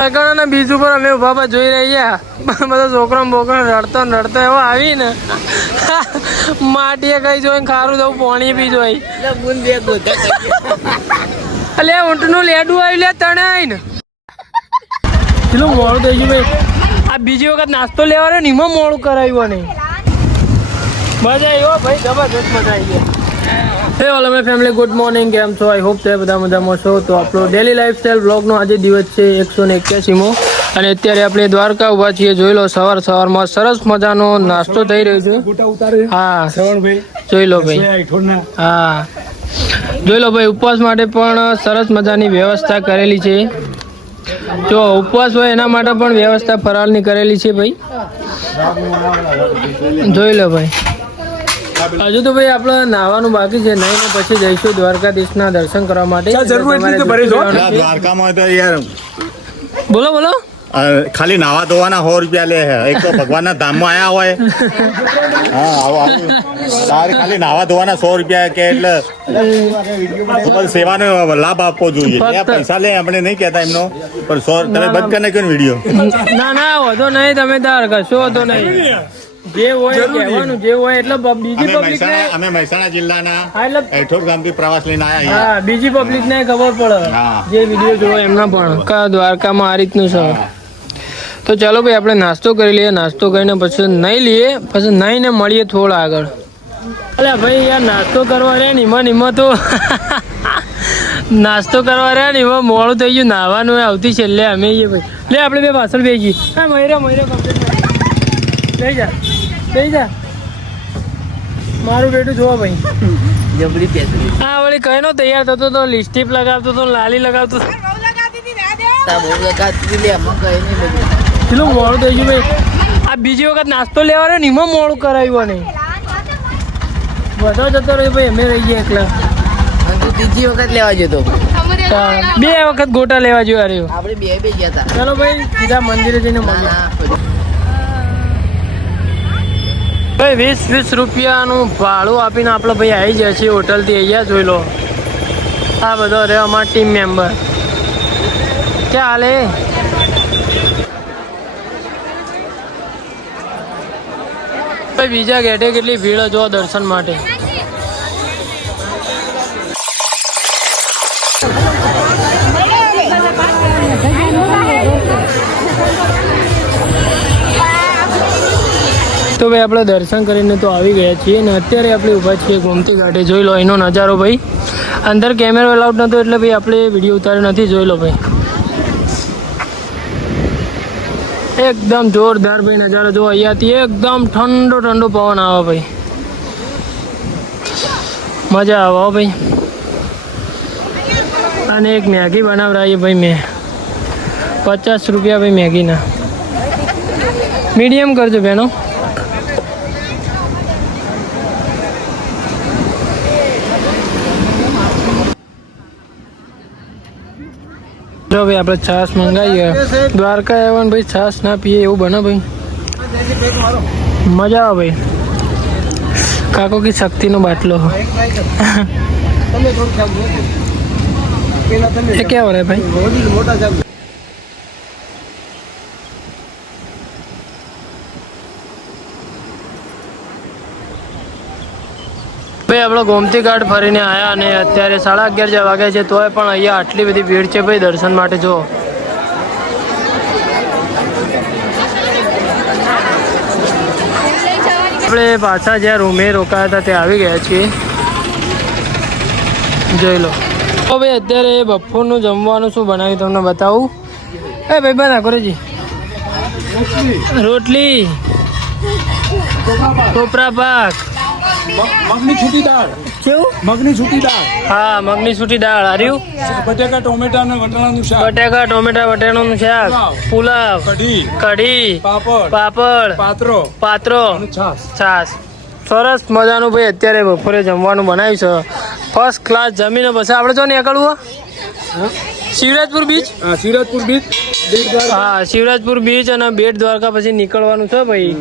ને બીજ ઉપર અમે ઉભા જોઈ રહ્યા બધો છોકરો બોકરો રડતો રડતો એવો આવી ને માટીએ કઈ જોઈ ખારું દઉં પાણી બી જોઈ અલે ઊંટ નું લેડું આવ્યું લે તણે આવીને કેટલું મોડું થઈ ગયું ભાઈ આ બીજી વખત નાસ્તો લેવાનો ને એમાં મોડું કરાવ્યું નહીં મજા આવ્યો ભાઈ જબરદસ્ત મજા આવી ગઈ હે ઓલ અમે ફેમિલી ગુડ મોર્નિંગ કેમ છો આઈ હોપ તે બધા મજામાં છો તો આપણો ડેલી લાઈફસ્ટાઈલ વ્લોગનો આજે દિવસ છે 181મો અને અત્યારે આપણે દ્વારકા ઉભા છીએ જોઈ લો સવારમાં સરસ મજાનો નાસ્તો થઈ રહ્યો છે હા જોઈ લો ભાઈ હા જોઈ લો ભાઈ ઉપવાસ માટે પણ સરસ મજાની વ્યવસ્થા કરેલી છે જો ઉપવાસ હોય એના માટે પણ વ્યવસ્થા ફરાળની કરેલી છે ભાઈ જોઈ લો ભાઈ હજુ તો ભાઈ આપણે નાવાનું બાકી છે નહીં ને પછી જઈશું દ્વારકાધીશના દર્શન કરવા માટે બોલો બોલો ખાલી નાવા ધોવાના 100 રૂપિયા લે છે એક તો ભગવાનના ધામમાં આયા હોય હા આવો તારે ખાલી નાવા ધોવાના 100 રૂપિયા કે એટલે સેવાનો લાભ આપવો જોઈએ પૈસા લે આપણે નહીં કહેતા એમનો પણ 100 તમે બંધ કરી નાખ્યો ને વિડીયો ના વધો નહીં તમે તાર કશો વધો નહીં જે હોય કહેવાનું જે હોય એટલે બીજી પબ્લિક ને અમે મહેસાણા જિલ્લાના હેઠોડ ગામથી પ્રવાસ લઈને આયા હા બીજી પબ્લિક ને ખબર પડે જે વિડીયો જોવે એમના પણ દ્વારકામાં આ રીતનું છે તો ચાલો ભાઈ આપણે નાસ્તો કરી લઈએ નાસ્તો કરીને પછી નહીં લઈએ પછી નહીં ને મળીએ થોડા આગળ અલ્યા ભાઈ યાર નાસ્તો કરવા રહ્યા ને એમાં તો નાસ્તો કરવા રહ્યા ને એમાં મોડું થઈ ગયું નાવાનું આવતી છેલ્લે અમે ભાઈ લે આપણે બે પાછળ બેસી હા મહિરો કમ્પ્લીટ લઈ જા મારું બેટું જોવા ભાઈ હા વળી કઈ નો તૈયાર થતો તો લિપસ્ટિક લગાવતો તો લાલી લગાવતો કેટલું મોડું થઈ ગયું ભાઈ આ બીજી વખત નાસ્તો લેવાનો ને એમાં મોડું કરાવ્યું નહીં બધો જતો રહ્યો ભાઈ અમે રહી ગયા એકલા ત્રીજી વખત લેવા જતો 2 વખત ગોટા લેવા જોયા રહ્યો આપણે બે ગયા હતા ચાલો ભાઈ સીધા મંદિરે જઈને મળીએ ભાઈ 20 રૂપિયાનું ભાડું આપીને આપણે ભાઈ આવી જાય છે હોટલથી અહીંયા જોઈ લો આ બધો રે અમારા ટીમ મેમ્બર ક્યાં હાલે ભાઈ બીજા ગેટે કેટલી ભીડ જો દર્શન માટે તો ભાઈ આપણે દર્શન કરીને તો આવી ગયા છીએ અને અત્યારે આપણે ઊભા છીએ ગોમતી ઘાટે જોઈ લો એનો નજારો ભાઈ અંદર કેમેરો અલાઉડ નહોતો એટલે ભાઈ આપણે વિડીયો ઉતાર્યો નથી જોઈ લો ભાઈ એકદમ જોરદાર ભાઈ નજારો જો અહીંયાથી એકદમ ઠંડો પવન આવે ભાઈ મજા આવે ભાઈ અને એક મેગી બનાવરાઈએ ભાઈ મેં 50 રૂપિયા ભાઈ મેગીના મીડિયમ કરજો બેનો જો ભાઈ આપણે છાશ મંગાવીએ દ્વારકા આવ્યા ને ભાઈ છાશ ના પીએ એવું બને ભાઈ મજા આવે ભાઈ કાકો કી શક્તિનો બાટલો એ ક્યાં हो रहा है भाई ભાઈ આપણો ગોમતી ઘાટ ફરીને આવ્યા અને અત્યારે 11:30 વાગ્યા છે તોય પણ અહીંયા આટલી બધી ભીડ છે ભાઈ દર્શન માટે જો આપણે પાછા જ્યાં રૂમે રોકાયા હતા ત્યાં આવી ગયા છીએ જોઈ લો તો ભાઈ અત્યારે બપોરનું જમવાનું શું બનાવ્યું તમને બતાવું એ ભાઈ બના કરોજી રોટલી ટોપરા પાક મગની છૂટી દાળ કેવું મગની છૂટી દાળ હા મગની છૂટી દાળ હાર્યું બટેકા ટોમેટા અને વટાણાનું શાક બટેકા ટોમેટા વટાણાનું શાક પુલાવ કઢી પાપડ પાત્રો છાશ સરસ મજાનું ભાઈ અત્યારે બપોરે જમવાનું બનાવ્યું છે ફર્સ્ટ ક્લાસ જમીને પછી આપણે જો નીકળવું શિવરાજપુર બીચ હા શિવરાજપુર બીચ અને બેટ દ્વારકા પછી નીકળવાનું છે ભાઈ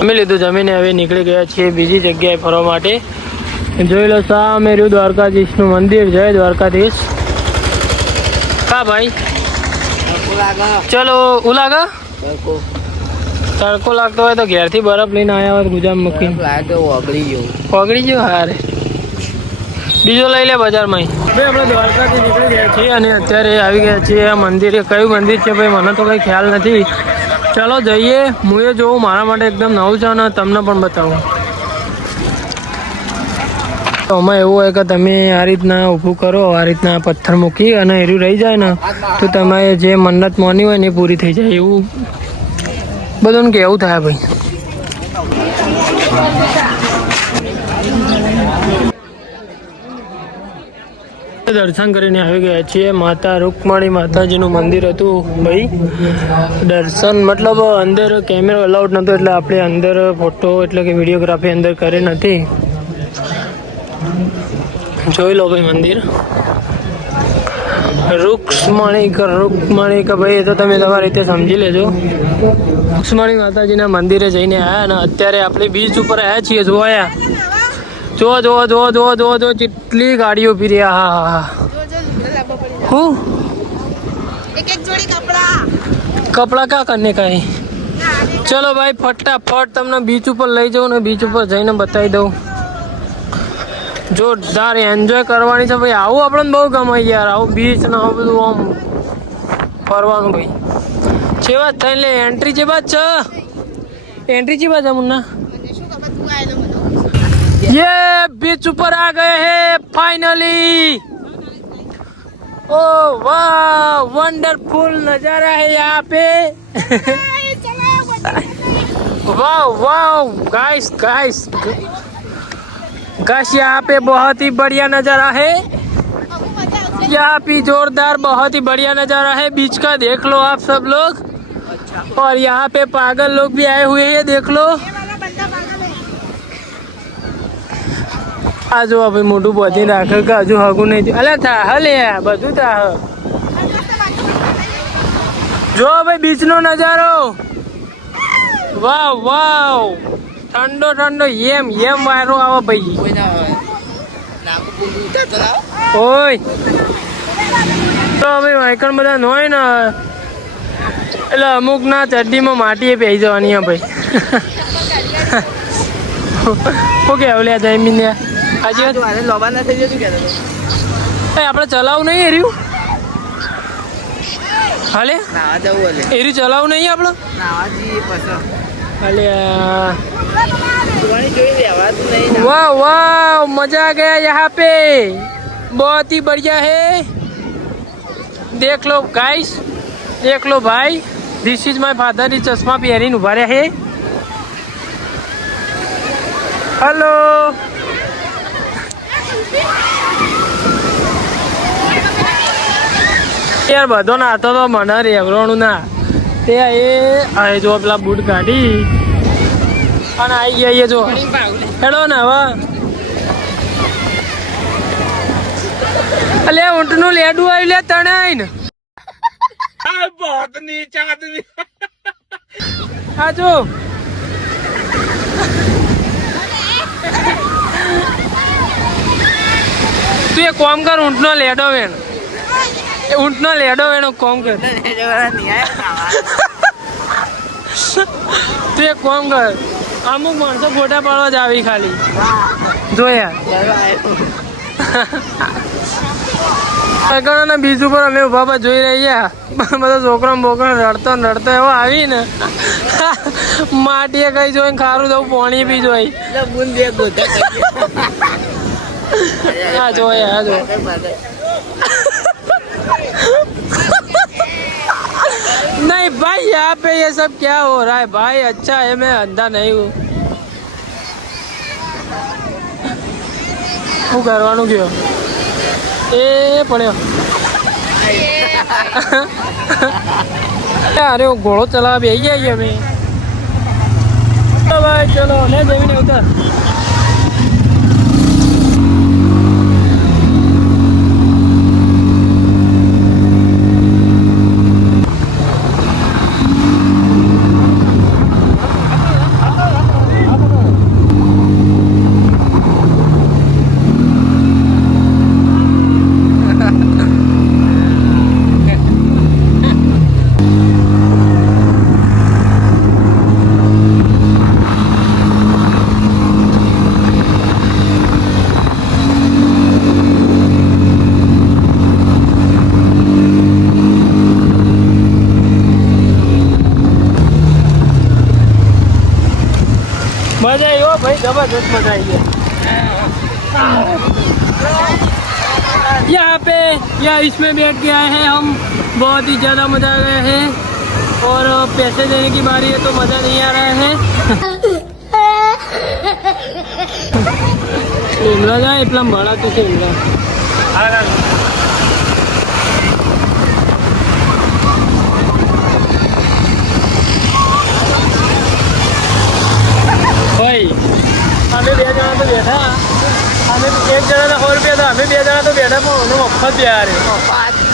અમે લીધું જમીને હવે નીકળી ગયા છીએ બીજી જગ્યાએ ફરવા માટે જોઈ લો સામે રહ્યું દ્વારકાધીશનું મંદિર. જય દ્વારકાધીશ. કા ભાઈ ચલો ઉલાગા તડકો લાગતો હોય તો ઘેરથી બરફ લઈને આવ્યા હોય ગુજામ મૂકી ઓગળી ગયો. હારે બીજો લઈ લે બજારમાં. ભાઈ આપણે દ્વારકાથી નીકળી ગયા છીએ અને અત્યારે આવી ગયા છીએ આ મંદિરે. કયું મંદિર છે ભાઈ મને તો કંઈ ખ્યાલ નથી. ચાલો જઈએ. હું એ જોઉં, મારા માટે એકદમ નવું છે અને તમને પણ બતાવું. તો આમાં એવું હોય કે તમે આ રીતના ઊભું કરો, આ રીતના પથ્થર મૂકી અને એરું રહી જાય ને તો તમે જે મન્નત માની હોય ને એ પૂરી થઈ જાય. એવું બધું કેવું થાય ભાઈ. દર્શન કરીને આવી ગયા છીએ. માતા રૂકમણી માતાજીનું મંદિર હતું ભાઈ. દર્શન મતલબ અંદર કેમેરો અલાઉડ નહોતો એટલે આપણે અંદર ફોટો એટલે કે વિડીયોગ્રાફી અંદર કરી નથી. જોઈ લો ભાઈ મંદિર. રૂક્ષ્મણી કે ભાઈ એ તો તમે તમારી રીતે સમજી લેજો. રૂક્ષ્મણી માતાજીના મંદિરે જઈને આવ્યા ને અત્યારે આપણે બીચ ઉપર આવ્યા છીએ. જોયા જો કેટલી ગાડીઓ ઉભી રહી. હા હું કપડા કા કરને કાંઈ. ચલો ભાઈ ફટાફટ તમને બીચ ઉપર લઈ જાઉં ને બીચ ઉપર જઈને બતાવી દઉં. જોરદાર એન્જોય કરવાની છે ભાઈ. આવું આપણને બહુ ગમે યાર. આવું બીચ ને આવું બધું આમ ફરવાનું ભાઈ. જેવા થઈને લે એન્ટ્રી જે બાદ છે. એન્ટ્રી જે બાદ મુન્ના ये बीच ऊपर आ गए हैं फाइनली. ओ वाह वंडरफुल नजारा है यहाँ पे. वाह गाइस यहाँ पे बहुत ही बढ़िया नजारा है. यहाँ पे जोरदार बहुत ही बढ़िया नजारा है बीच का. देख लो आप सब लोग. और यहाँ पे पागल लोग भी आए हुए हैं. देख लो આ જો ભાઈ મોટું બધી રાખે કે હજુ હગું નહીં. અલા થા હલે બધું થા. જો ભાઈ બીચનો નજારો. વાવ ઠંડો એમ વાયરો આવે ભાઈ. ઓય તો ભાઈ વાયકણ બધા ન હોય ને એટલે અમુક ના ચડ્ડીમાં માટીએ પહેરી જવાની હે ભાઈ. ઓકે હવે જમીન આપણે ચલાવું નહીં એર્યું. હાલે એર્યું ચલાવું નહીં આપણે. वाह मजा आ गया यहाँ पे. बहुत ही बढ़िया है. देख लो गाइस, देख लो भाई. This is my father. इस चश्मा પહેરીને ઉભા રહ્યા है. हेलो यार બધો નાતો તો મને રેવરોણું ના તે એ આ જો પેલા બૂટ કાઢી અને આવી ગયા જો હેડો ને હવે. અલે ઊંટનું લેડું આવી લે તણાઈ ને. હા જો તું એક કામ કર. ઊંટનો લેડો વેણ. ઊંટનો લેડો વેણો કામ કર. તું એક કામ કર. અમુક માણસો ફોટા પાડવા જ આવી ખાલી જોયા. બીજ ઉપર અમે ઉભા જોઈ રહ્યા. બધો છોકરો બોકરો રડતો એવો આવી ને માટીએ કઈ જોઈને ખારું દઉં પાણી બી જોઈ. हाँ जो है हाँ जो नहीं भाई यहाँ पे ये सब क्या हो रहा है भाई. अच्छा है मैं अंधा नहीं हूँ. શું કરવાનું કયો એ પડ્યો. અરે ઘોડો ચલાવવા બેસી ગયા અમે. ભાઈ ચલો લે જમીને ઉતર. जबरदस्त मजा आई है यहाँ पे या इसमें बैठ के आए हैं हम। बहुत ही ज़्यादा मजा आ गया है और पैसे देने की बारी है तो मज़ा नहीं आ रहा है। इमरा जाए इतना बड़ा तो से इमरा भाई हमें 2 જણા તો બેઠા અમે 1 જણાના 100 રૂપિયા હતા, અમે 2 જણા તો બેઠા પણ એનો મફત બ્યાર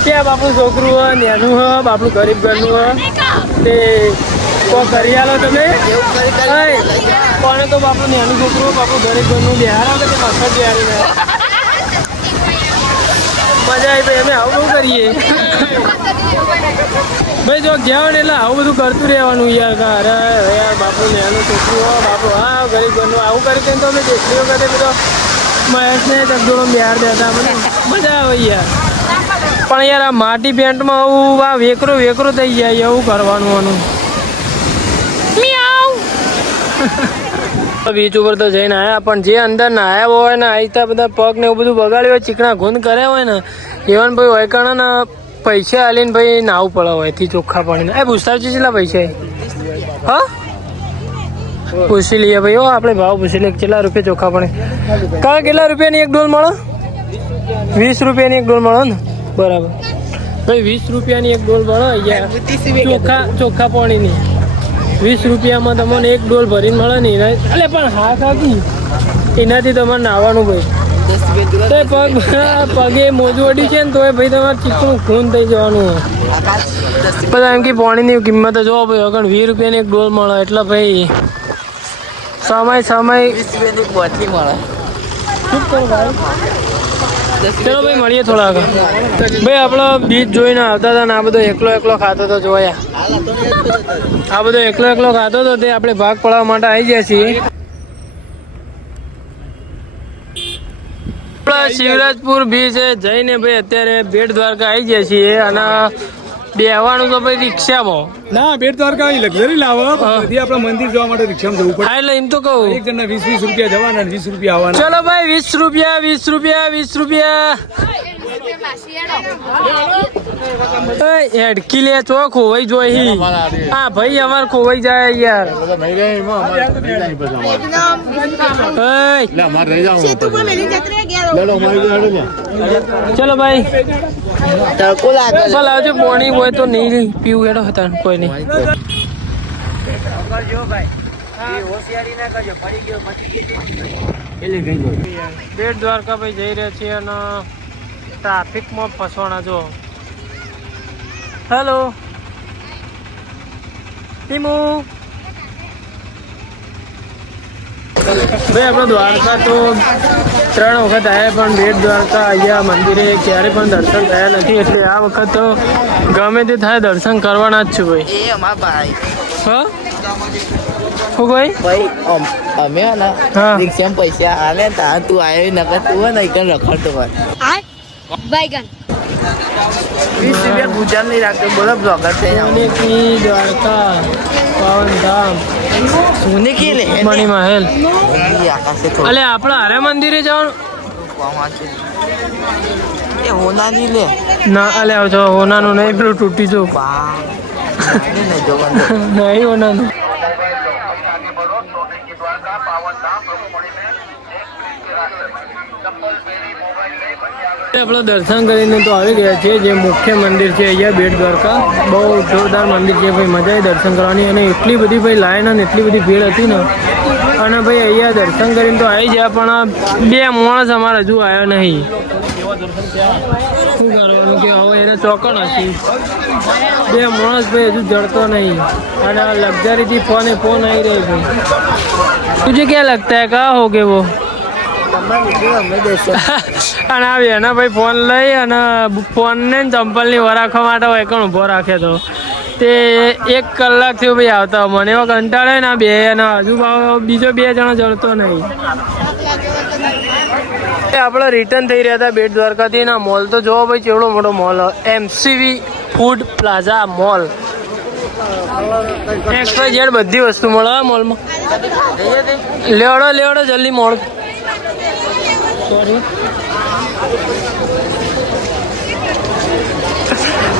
ત્યાં બાપનું છોકરું હોય નેનું હોય બાપનું ગરીબ ઘરનું હોય તે કોઈ કરી આલો તમે કોને તો બાપનું નેનું છોકરું હોય બાપનું ગરીબ ઘરનું બિહાર આવે તે મફત બિહારી મજા આવી ભાઈ અમે આવું બહુ કરીએ ભાઈ જો ગયા ને એટલે આવું બધું કરતું રહેવાનું યાર અરે યાર બાપુ નેનું છોકરું હો બાપુ હા ગરીબ ઘરનું આવું કરી દે તો અમે દેખલી વખતે બધો મહેશને ચકડોળો બિહાર દેતા મને મજા આવે યાર પણ યાર આ માટી પેન્ટમાં આવું આ વેકરો થઈ જાય એવું કરવાનું આનું બીચ ઉપર તો જઈને આવ્યા પણ જે અંદર નાયા હોય ને આઈતા બધા પગ ને એવું બધું બગાડ્યું હોય ચીકણા ગુંદ કર્યા હોય ને એવન ભાઈ વૈકણા ને પૈસા આલીને ભાઈ નાવું પડે હોય થી ચોખ્ખા પાણીને એ પૂછતાવજી કેટલા પૈસા હા પૂછી લઈએ ભાઈ હો આપણે ભાવ પૂછી લઈએ કેટલા રૂપિયા ચોખ્ખા પાણી કાં કેટલા રૂપિયાની એક ડોલ મળે 20 રૂપિયાની એક ડોલ મળે ને બરાબર ભાઈ 20 રૂપિયાની એક ડોલ મળે અહીંયા ચોખ્ખા પાણીની 20 રૂપિયામાં તમને એક ડોલ ભરીને મળે ને એટલે પણ હા કાકી એનાથી તમારે નાવાનું ભાઈ તો પગે મોજવડી છે ને તો ભાઈ તમારે ચીકણું ખૂન થઈ જવાનું બધા એમ કે પાણીની કિંમત જો ભાઈ અગર 20 રૂપિયાની એક ડોલ મળે એટલે ભાઈ સમય બોટલી મળે શું કરો ભાઈ ચલો ભાઈ મળીએ થોડા આગળ ભાઈ આપણો બીચ જોઈને આવતા હતા ને આ બધો એકલો ખાતો હતો જોયા આ બધો એકલો ખાતો હતો તે આપણે ભાગ પડાવવા માટે આવી ગયા છીએ શિવરાજપુર બીચ જઈને ભાઈ અત્યારે બેટ દ્વારકા આવી ગયા છીએ અને બેહવાનું તો ભાઈ રિક્ષામાં ના બેટ દ્વારકા લક્ઝરી લાવો બધી આપણા મંદિર જવા માટે રિક્ષામાં જવું પડે એટલે એમ તો કહું એક જણના 20 રૂપિયા જવાના 20 રૂપિયા આવવાના ચલો ભાઈ 20 રૂપિયા હેડકી લે ચો ખોવાઈ જોઈ હા ભાઈ અમાર ખોવાઈ જાય યાર ચલો ભાઈ લાવજો પાણી હોય તો નહીં પીવું હેડો હતા કોઈ નહીં બેટ દ્વારકા ભાઈ જઈ રહ્યા છીએ અને ટ્રાફિકમાં ફસવાના જો હેલો ટીમુ ભાઈ આપણે દ્વારકા તો 3 વખત આવ્યા પણ બેટ દ્વારકા અહીંયા મંદિરે ક્યારે પણ દર્શન થયા નથી એટલે આ વખત તો ગમે તે થાય દર્શન કરવાના જ છું ભાઈ એ અમાર ભાઈ હા શું ભાઈ અમે ને રિક્ષામાં પૈસા આલે તા તું આવ્યો નકર તું હોય ને એકદમ રખડતો હોય बैगन 20 રૂપિયા ગુજરાત નહીં રાખતો બોલો બ્લોગર છે દ્વારકા પાવનધામ સોને કે લે મણી મહેલ આકાશે તો અલે આપણે હારે મંદિરે જવાનું એ હોનાની લે ના અલે જો હોનાનું નહીં પેલું તૂટી જો નહીં હોનાનું આપણે દર્શન કરીને તો આવી ગયા છીએ જે મુખ્ય મંદિર છે અહીંયા બેટ દ્વારકા બહુ જોરદાર મંદિર છે ભાઈ મજા આવી દર્શન કરવાની અને એટલી બધી ભાઈ લાઈન અને એટલી બધી ભીડ હતી ને અને ભાઈ અહીંયા દર્શન કરીને તો આવી ગયા પણ 2 માણસ અમારે હજુ આવ્યો નહીં શું કરવાનું કે હવે એને ચોકણ હતી 2 માણસ ભાઈ હજુ જડતો નહીં અને લક્ઝરીથી ફોન આવી રહી ભાઈ तुझे क्या लगता है कहाँ हो गए वो અને આવી એના ભાઈ ફોન લઈ અને ફોન ને ચંપલની વરાખવા માટે એકણ ઊભો રાખ્યો હતો તે 1 કલાક થયો ભાઈ આવતા મને એવો કંટાળે ને 2 અને હજુ બીજો 2 જણા જડતો નહીં આપણે રિટર્ન થઈ રહ્યા હતા બેટ દ્વારકાથી ના મોલ તો જોવો ભાઈ કેવડો મોટો mall MCV food plaza mall XYZ બધી વસ્તુ મળે મોલમાં. લેવડો જલ્દી મોડ. સોરી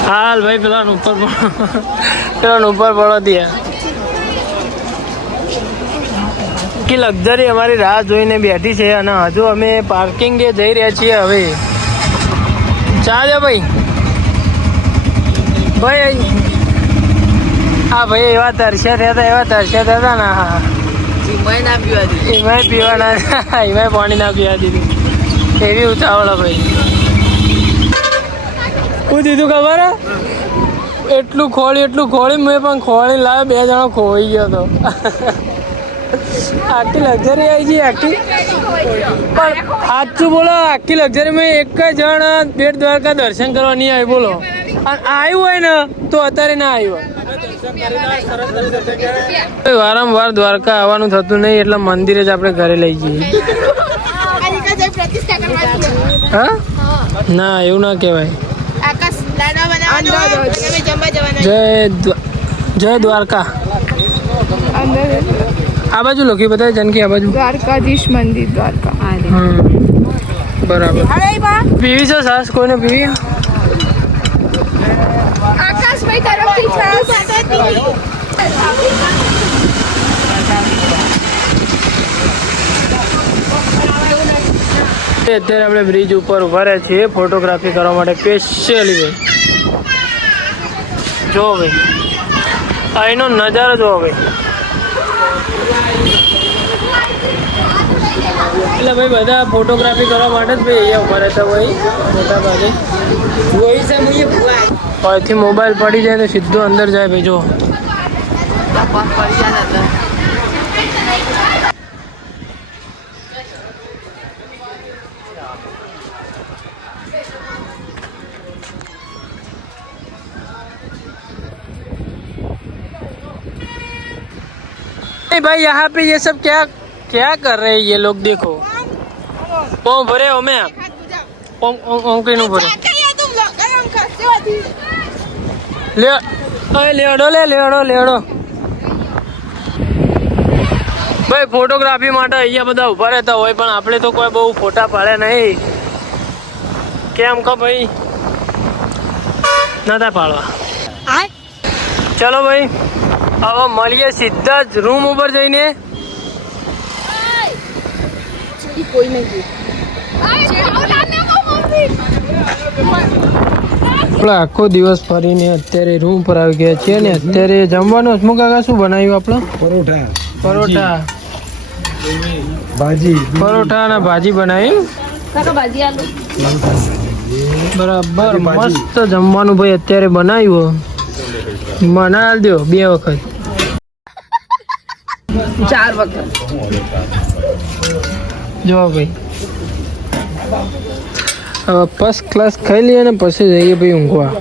હાલ ભાઈ પેલા ઉપર પડો ત્યાં કે લક્ઝરી અમારી રાહ જોઈને બેઠી છે અને હજુ અમે પાર્કિંગે જઈ રહ્યા છીએ. હવે ચાલો ભાઈ હા ભાઈ એવા તરસ્યા થયા હતા ને હા એમાંય પીવાના એમાંય પાણી ના પીવા દીધું એવી ઉતાવળ ભાઈ. શું દીધું ખબર એટલું ખોળી મેં પણ ખોળી લાવે 2 જણા ખોઈ ગયો હતો. આખી લક્ઝરી આવી છે આખી પણ સાચું બોલો આખી લક્ઝરી મેં એક જ જણ બેટ દ્વારકા દર્શન કરવા નહીં આવી બોલો. અને આવ્યું હોય ને તો અત્યારે ના આવ્યું. વારંવાર દ્વારકા આવવાનું થતું નહીં એટલે મંદિરે જ આપણે ઘરે લઈ જઈએ. હા ના એવું ના કહેવાય. જય દ્વારકા. આ બાજુ લખી બતાવે જનકી આ બાજુ દ્વારકાધીશ મંદિર દ્વારકા. બરાબર. પીવી છે સાસ કોઈને પીવી? આકાશભાઈ તરફથી છાસ. અત્યારે આપણે બ્રિજ ઉપર ઉભા રહ્યા છીએ ફોટોગ્રાફી કરવા માટે સ્પેશિયલી ભાઈ. જો ભાઈ અહીંનો નજારો જો ભાઈ. એટલે ભાઈ બધા ફોટોગ્રાફી કરવા માટે જ ભાઈ અહીંયા ઉભા રહેતા હોય મોટા ભાગે. અહીંથી મોબાઈલ પડી જાય તો સીધો અંદર જાય ભાઈ. જો भाई यहाँ पे ये सब क्या क्या कर रहे हैं ये लोग? देखो ओम भरे हो मैं ओम कहीं नहीं भरे લેડો ભાઈ ફોટોગ્રાફી માટે અહીંયા બધા ઉભા રહેતા હોય પણ આપણે તો કોઈ બહુ ફોટા પાડે નહીં. કેમ કહો ભાઈ નતા પાડવા. ચલો ભાઈ હવે મળીએ સીધા જ રૂમ ઉપર જઈને. આપણે આખો દિવસ ફરીને અત્યારે રૂમ પર આવી ગયા છીએ ને અત્યારે જમવાનું હસમુખ કાકા શું બનાવ્યું આપણે? પરોઠા અને ભાજી બનાવી. બરાબર મસ્ત જમવાનું ભાઈ અત્યારે બનાવ્યું. મને હાલ દો 2 વખત 4 વખત. જો ભાઈ હવે ફર્સ્ટ ક્લાસ ખાઈ લઈએ ને પછી જઈએ ભાઈ ઊંઘવા.